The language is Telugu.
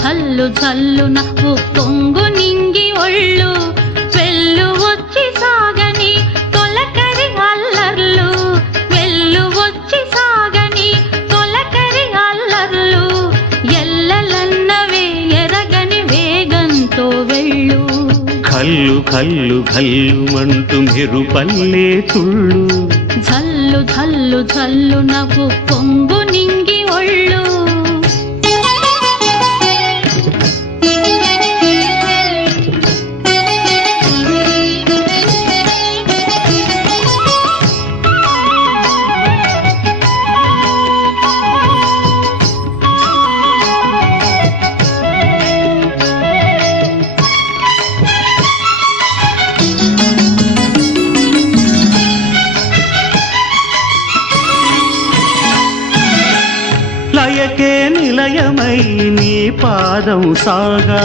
ಝಲ್ಲು ಝಲ್ಲುನ ಉಪ್ಪೊಂಗು ನಿಂಗಿ ಒಳ್ಳು వెళ్ళు వచ్చి సాగని తొలకరి అల్లర్లు వెళ్ళు వచ్చి సాగని తొలకరి అల్లర్లు ఎల్లలన్నవే ఎరగని వేగంతో వెళ్ళు కల్లు కల్లు కల్లుమంటూ మెరుపల్లే తుళ్ళు ಝಲ್ಲು ಝಲ್ಲು ಝಲ್ಲು ನవ్వు పొంగు నింగి ఒళ్ళు లయకే నిలయమై నీ పాదం సాగా